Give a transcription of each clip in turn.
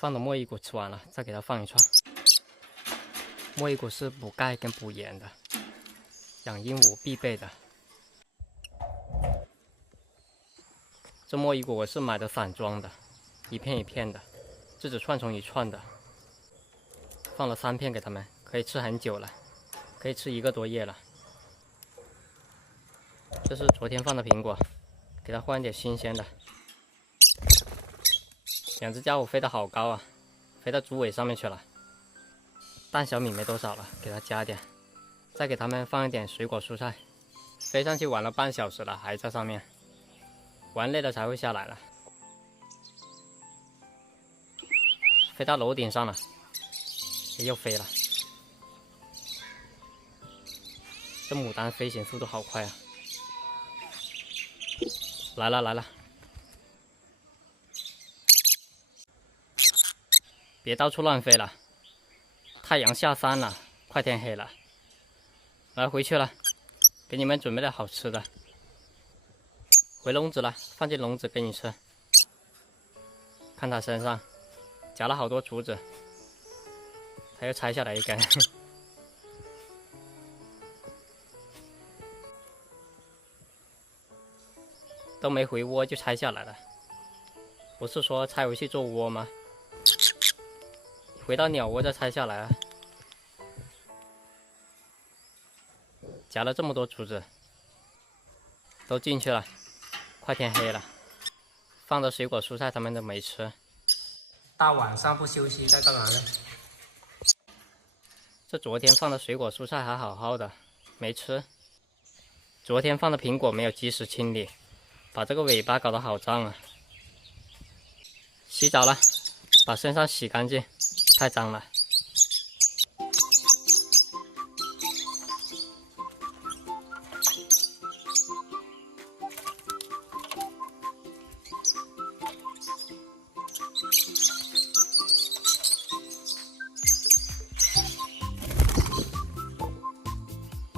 放的墨鱼骨吃完了，再给它放一串。墨鱼骨是补钙跟补盐的，养鹦鹉必备的。这墨鱼骨我是买的散装的，一片一片的，自己串成一串的。放了3片给他们，可以吃很久了，可以吃1个多月了。这是昨天放的苹果，给它换点新鲜的。2只家伙飞得好高啊，飞到竹尾上面去了。蛋小米没多少了，给它加点。再给它们放一点水果蔬菜。飞上去玩了半小时了，还在上面。玩累了才会下来了。飞到楼顶上了，又飞了。这牡丹飞行速度好快啊！来了来了，别到处乱飞了，太阳下山了，快天黑了。来，回去了，给你们准备了好吃的。回笼子了，放进笼子给你吃。看它身上夹了好多竹子，它又拆下来一根。都没回窝就拆下来了，不是说拆回去做窝吗？回到鸟窝再拆下来啊！夹了这么多竹子，都进去了，快天黑了。放的水果蔬菜他们都没吃，大晚上不休息在干嘛呢？这昨天放的水果蔬菜还好好的，没吃。昨天放的苹果没有及时清理，把这个尾巴搞得好脏啊！洗澡了，把身上洗干净，太脏了。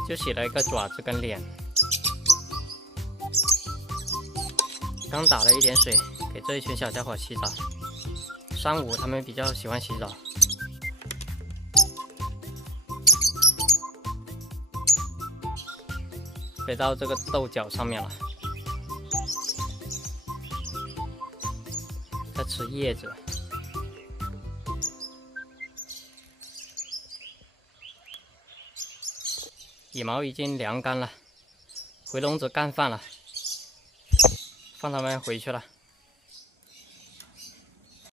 就洗了一个爪子跟脸，刚打了一点水，给这一群小家伙洗澡。上午他们比较喜欢洗澡。飞到这个豆角上面了，在吃叶子。羽毛已经凉干了，回笼子干饭了，放它们回去了。